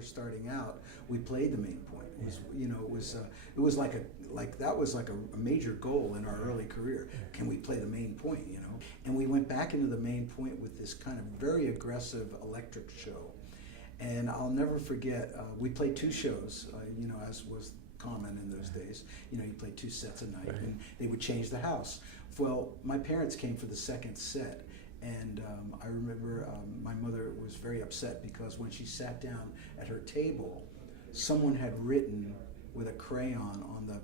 first starting out, we played the main point. It was, it was like a major goal in our early career. Can we play the main point? And we went back into the main point with this kind of very aggressive electric show. And I'll never forget, we played 2 shows, as was common in those days. You played 2 sets a night, and they would change the house. Well, my parents came for the second set, and I remember my mother was very upset because when she sat down at her table, someone had written with a crayon on the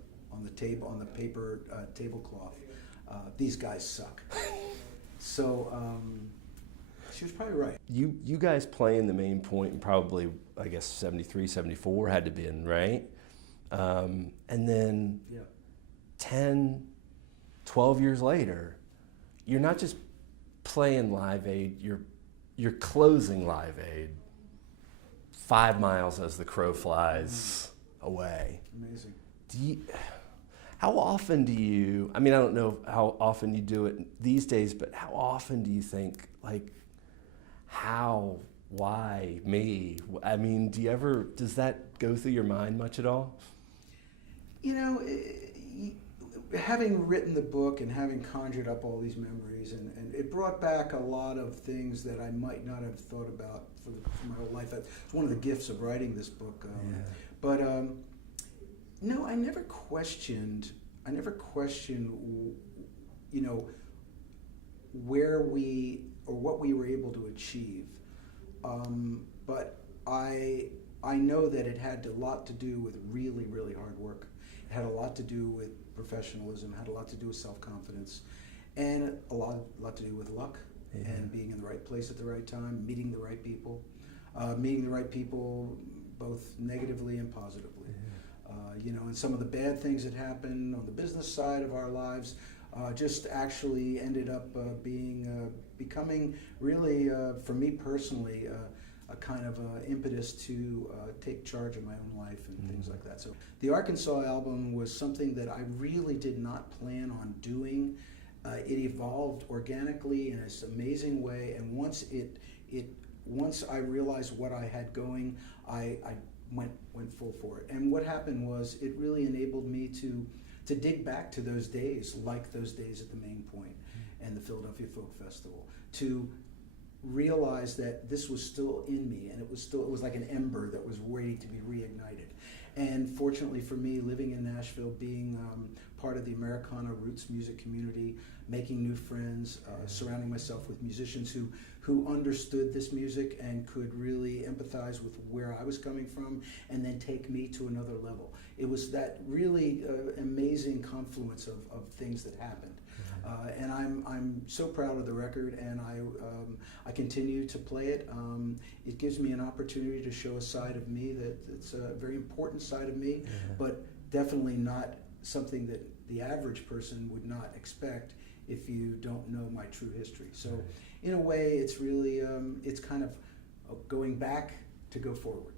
table, on the paper tablecloth, "These guys suck." So she was probably right. You guys playing the main point in probably, I guess, 73, 74 had to be in, right? And then 10, 12 years later, you're not just playing Live Aid, you're closing Live Aid 5 miles as the crow flies away. Amazing. How often do you, I don't know how often you do it these days, but how often do you think, like, how, why, me? Does that go through your mind much at all? Having written the book and having conjured up all these memories, and it brought back a lot of things that I might not have thought about for my whole life. It's one of the gifts of writing this book. But no, I never questioned, where we, or what we were able to achieve. But I know that it had a lot to do with really, really hard work. It had a lot to do with professionalism, had a lot to do with self-confidence, and a lot to do with luck, and being in the right place at the right time, meeting the right people both negatively and positively. And some of the bad things that happened on the business side of our lives just actually ended up becoming really, for me personally, a kind of impetus to take charge of my own life and things like that. So the Arkansas album was something that I really did not plan on doing. It evolved organically in this amazing way, and once I realized what I had going, I went full for it. And what happened was it really enabled me to dig back to those days, like those days at the Main Point and the Philadelphia Folk Festival, to realize that this was still in me, and it was like an ember that was waiting to be reignited. And fortunately for me, living in Nashville, being part of the Americana roots music community, making new friends, surrounding myself with musicians who understood this music and could really empathize with where I was coming from, and then take me to another level. It was that really amazing confluence of things that happened. And I'm so proud of the record, and I continue to play it. It gives me an opportunity to show a side of me that's a very important side of me, but definitely not something that the average person would not expect if you don't know my true history. So in a way, it's really, it's kind of going back to go forward.